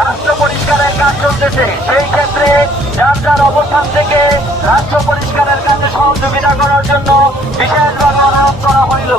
রাষ্ট্র পরিষ্কারের কাজ চলতেছে। সেই ক্ষেত্রে যার যার অবস্থান থেকে রাষ্ট্র পরিষ্কারের কাজে সহযোগিতা করার জন্য বিশেষভাবে আহ্বান করা হইল।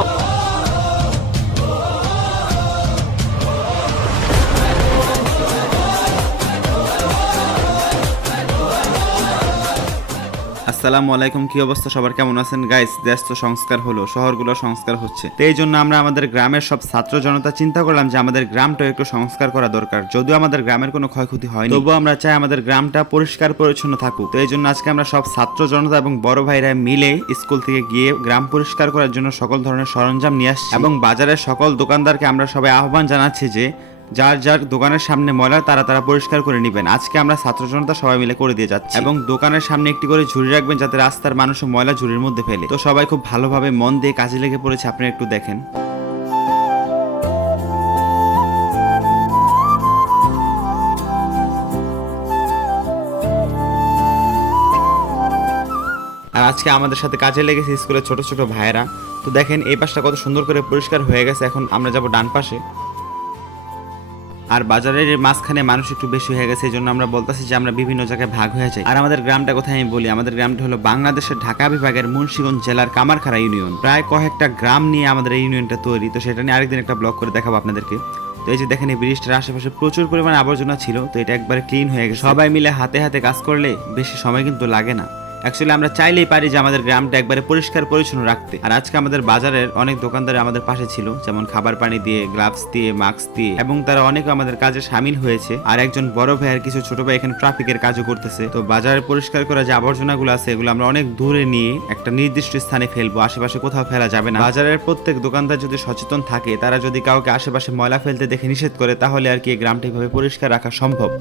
আসসালামু আলাইকুম, কি অবস্থা? সবার কেমন আছেন? গাইস দেশ তো সংস্কার হলো, শহরগুলো সংস্কার হচ্ছে। তো এই জন্য আমরা আমাদের গ্রামের সব ছাত্র জনতা চিন্তা করলাম যে আমাদের গ্রামটা একটু সংস্কার করা দরকার। যদিও আমাদের গ্রামের কোনো ক্ষয়ক্ষতি হয়নি, তবুও আমরা চাই আমাদের গ্রামটা পরিষ্কার পরিচ্ছন্ন থাকুক। তো এই জন্য আজকে আমরা সব ছাত্র জনতা এবং বড় ভাইরা মিলে স্কুল থেকে গিয়ে গ্রাম পরিষ্কার করার জন্য সকল ধরনের সরঞ্জাম নিয়ে আসছি। এবং বাজারের সকল দোকানদারকে আমরা সবাই আহ্বান জানাচ্ছি যে যার যার দোকানের সামনে ময়লা, তারা তারা পরিষ্কার করে নেবেন। আজকে আমরা ছাত্র জনতা সবাই মিলে করে দিয়ে যাচ্ছি। এবং দোকানের সামনে একটি করে ঝুড়ি রাখবেন যাতে রাস্তার মানুষ ময়লা ঝুড়ির মধ্যে ফেলে। তো সবাই খুব ভালোভাবে মন দিয়ে কাজে লেগে পড়েছে আপনি একটু দেখেন। আর আজকে আমাদের সাথে কাজে লেগেছে স্কুলের ছোট ছোট ভাইয়েরা। তো দেখেন, এই পাশটা কত সুন্দর করে পরিষ্কার হয়ে গেছে। এখন আমরা যাব ডান পাশে। আর বাজারের মাঝখানে মানুষ একটু বেশি হয়ে গেছে এই জন্য আমরা বলতেছি যে আমরা বিভিন্ন জায়গায় ভাগ হয়ে যাই। আর আমাদের গ্রামটা কোথায় আমি বলি, আমাদের গ্রামটা হলো বাংলাদেশের ঢাকা বিভাগের মুন্সিগঞ্জ জেলার কামারখাড়া ইউনিয়ন। প্রায় কয়েকটা গ্রাম নিয়ে আমাদের এই ইউনিয়নটা তৈরি, তো সেটা নিয়ে আরেকদিন একটা ব্লগ করে দেখাবো আপনাদেরকে। তো এই যে দেখেন, এই ব্রিজটার আশেপাশে প্রচুর পরিমাণে আবর্জনা ছিল, তো এটা একবারে ক্লিন হয়ে গেছে। সবাই মিলে হাতে হাতে কাজ করলে বেশি সময় কিন্তু লাগে না। অ্যাকচুয়ালি আমরা চাইলেই পারি যে আমাদের গ্রামটা একবারে পরিষ্কার, পরিচ্ছন্ন রাখতে। আর আজকে আমাদের বাজারের অনেক দোকানদার আমাদের পাশে ছিল, যেমন খাবার পানি দিয়ে গ্লাভস দিয়ে মাস্ক দিয়ে, এবং তারা অনেকে আমাদের কাজে সামিল হয়েছে। আর একজন বড় ভাই আর কিছু ছোট ভাই এখানে ট্রাফিকের কাজও করতেছে। তো বাজারে পরিষ্কার করা যে আবর্জনাগুলো আছে, এগুলো আমরা অনেক দূরে নিয়ে একটা নির্দিষ্ট স্থানে ফেলব, আশেপাশে কোথাও ফেলা যাবে না। বাজারের প্রত্যেক দোকানদার যদি সচেতন থাকে, তারা যদি কাউকে আশেপাশে ময়লা ফেলতে দেখে নিষেধ করে, তাহলে আর কি গ্রামটা এভাবে পরিষ্কার রাখা সম্ভব?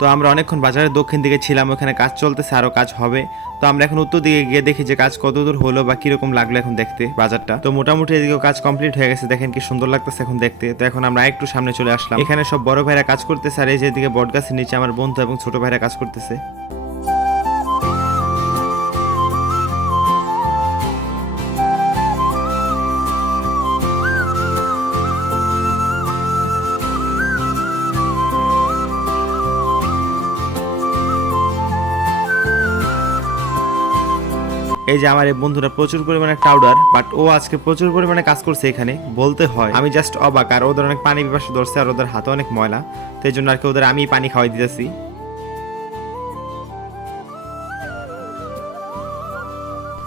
তো আমরা অনেকক্ষণ বাজারের দক্ষিণ দিকে ছিলাম, ওখানে কাজ চলতেছে আরও কাজ হবে। তো আমরা এখন উত্তর দিকে গিয়ে দেখি যে কাজ কতদূর হলো বা কীরকম লাগল এখন দেখতে বাজারটা। তো মোটামুটি এদিকেও কাজ কমপ্লিট হয়ে গেছে, দেখেন কি সুন্দর লাগতেছে এখন দেখতে। তো এখন আমরা একটু সামনে চলে আসলাম। এখানে সব বড় ভাইরা কাজ করতেছে, আর এই যে এদিকে বট গাছের নিচে আমার বন্ধু এবং ছোট ভাইরা কাজ করতেছে। এই যে আমার এই বন্ধুরা প্রচুর পরিমাণে টাউডার বাট ও আজকে প্রচুর পরিমাণে কাজ করছে এখানে, বলতে হয়। আমি জাস্ট অবাক, আর ওদের অনেক পানি পিপাসা ধরছে, আর ওদের হাতে অনেক ময়লা। তো এই জন্য আর কি ওদের আমি পানি খাওয়াই দিতেছি।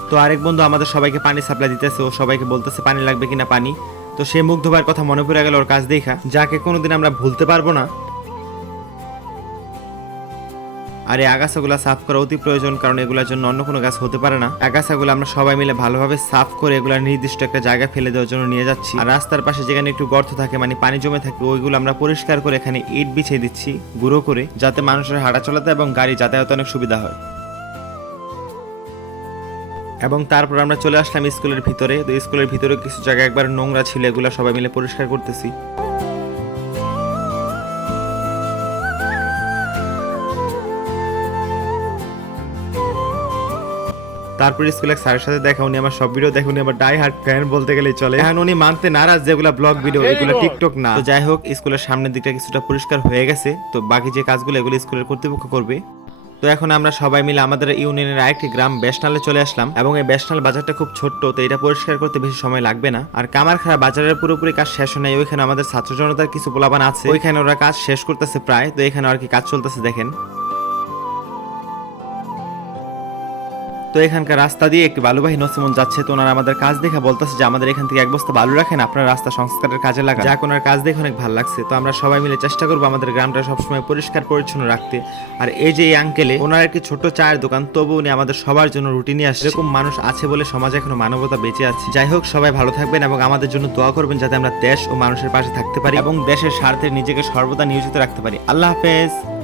তো আরেক বন্ধু আমাদের সবাইকে পানি সাপ্লাই দিতেছে, ও সবাইকে বলতেছে পানি লাগবে কিনা পানি। তো সে মুখ ধোবার কথা মনে পড়ে গেল ওর কাজ দেখা। যাকে কোনোদিন আমরা ভুলতে পারব না আর এই আগাছাগুলো সাফ করা অতি প্রয়োজন, কারণ এগুলোর জন্য অন্য কোনো গাছ হতে পারে না। আগাছাগুলো আমরা সবাই মিলে ভালোভাবে সাফ করে এগুলো নির্দিষ্ট একটা জায়গায় ফেলে দেওয়ার জন্য নিয়ে যাচ্ছি। আর রাস্তার পাশে যেখানে একটু গর্ত থাকে মানে পানি জমে থাকে, ওইগুলো আমরা পরিষ্কার করে এখানে ইট বিছিয়ে দিচ্ছি, গুঁড়ো করে, যাতে মানুষের হাঁটা চলাতে এবং গাড়ি যাতায়াতে অনেক সুবিধা হয়। এবং তারপর আমরা চলে আসলাম স্কুলের ভিতরে। তো স্কুলের ভিতরে কিছু জায়গা একবার নোংরা ছিল, এগুলো সবাই মিলে পরিষ্কার করতেছি। তারপর স্কুলে এক স্যারের সাথে দেখা উনি আমার সব ভিডিও দেখে উনি আমার ডাই হার্ট ফ্যান বলতে গেলেই চলে। এখন উনি মানতে নারাজ যেগুলো ব্লগ ভিডিও এগুলো টিকটক না। তো যাই হোক স্কুলের সামনের দিকটা কিছুটা পরিষ্কার হয়ে গেছে। তো বাকি যে কাজগুলো এগুলো স্কুলের কর্তৃপক্ষ করবে। তো এখন আমরা সবাই মিলে আমাদের ইউনিয়নের আরেকটি গ্রাম বেশনালে চলে আসলাম। এবং এই বেশনাল বাজারটা খুব ছোট্ট তো এটা পরিষ্কার করতে বেশি সময় লাগবে না। আর কামারখাড়া বাজারের পুরোপুরি কাজ শেষ হয় নাই ওইখানে আমাদের ছাত্র জনতার কিছু পোলাবান আছে। ওইখানে ওরা কাজ শেষ করতেছে প্রায় তো এখানে আর কি কাজ চলতেছে দেখেন। তো এখানকার রাস্তা দিয়ে একটি বালুবাহী নসিমন যাচ্ছে, তো ওনারা আমাদের কাজ দেখে বলতেছে যে আমাদের এখান থেকে এক বস্তা বালু রাখেন, আপনার রাস্তা সংস্কারের কাজে লাগা যাক, ওনার কাজ দেখে অনেক ভালো লাগছে। তো আমরা সবাই মিলে চেষ্টা করব আমাদের গ্রামটা সবসময় পরিষ্কার, পরিচ্ছন্ন রাখতে। আর এই যে এই আঙ্কেলে ওনার একটি ছোট চায়ের দোকান, তবু উনি আমাদের সবার জন্য রুটি নিয়ে আসে এরকম মানুষ আছে বলে সমাজে এখনও মানবতা বেঁচে আছে। যাই হোক, সবাই ভালো থাকবেন এবং আমাদের জন্য দোয়া করবেন যাতে আমরা দেশ ও মানুষের পাশে থাকতে পারি এবং দেশের স্বার্থে নিজেকে সর্বদা নিয়োজিত রাখতে পারি। আল্লাহ হাফেজ।